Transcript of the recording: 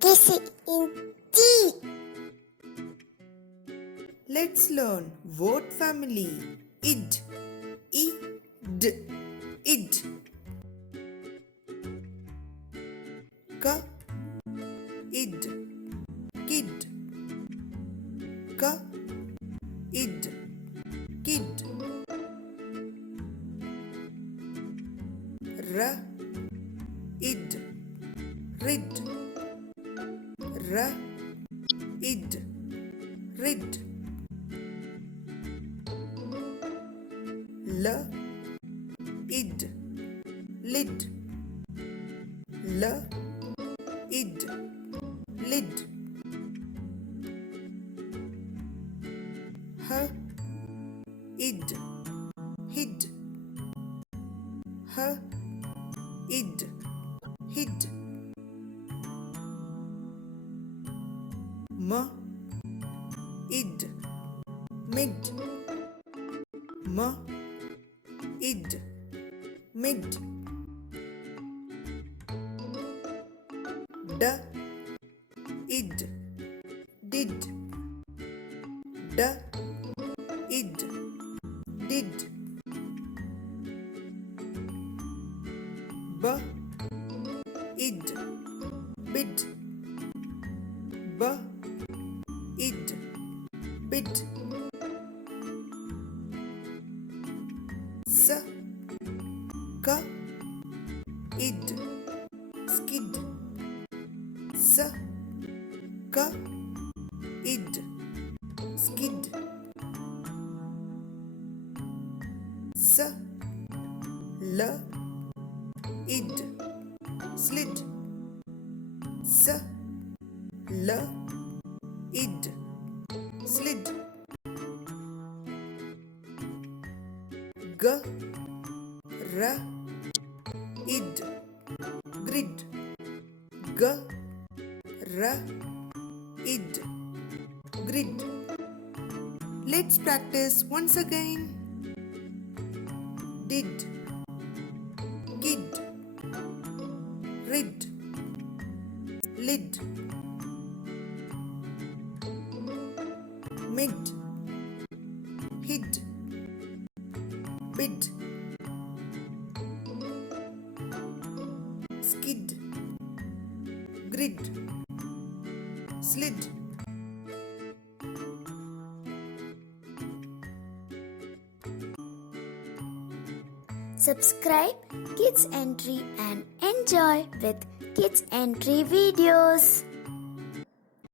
kissing in T. Let's learn word family. Id, id, id. Ka, id, kid. Ka, id, kid. Ra, id, rid. Ra, id, rid. L, id, lid. L, id, lid. H, id, hid. H, id, hid. M, id, mid. M, id, mid. D, id, did. D, id, did. B, id, bid. B, id, bid. S, k, id, skid. S, k, id, skid. S, l, id, slid. S, l, id, slid. G, r, id, grid. G, r, id, grid. Let's practice once again. Did, kid, rid, lid, mid, hid, bid, skid, grid, slid. Subscribe Kids Entry and enjoy with Kids Entry videos.